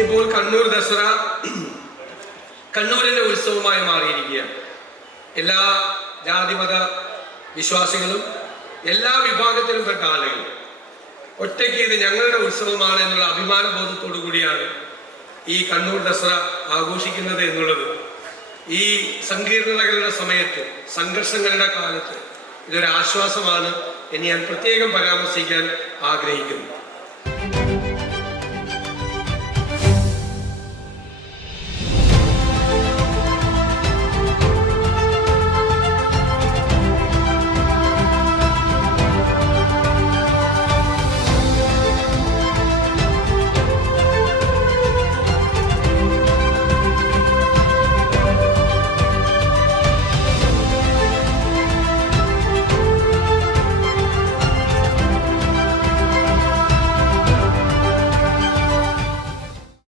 ഇന്നിപ്പോൾ കണ്ണൂർ ദസറ കണ്ണൂരിന്റെ ഉത്സവമായി മാറിയിരിക്കുകയാണ്. എല്ലാ ജാതിമത വിശ്വാസികളും എല്ലാ വിഭാഗത്തിലും പെട്ട ആളുകളും ഒറ്റയ്ക്ക് ഇത് ഞങ്ങളുടെ ഉത്സവമാണ് എന്നുള്ള അഭിമാന ബോധത്തോടു കൂടിയാണ് ഈ കണ്ണൂർ ദസറ ആഘോഷിക്കുന്നത് എന്നുള്ളത് ഈ സങ്കീർണതകളുടെ സമയത്ത്, സംഘർഷങ്ങളുടെ കാലത്ത് ഇതൊരു ആശ്വാസമാണ് എന്ന് ഞാൻ പ്രത്യേകം പരാമർശിക്കാൻ ആഗ്രഹിക്കുന്നു.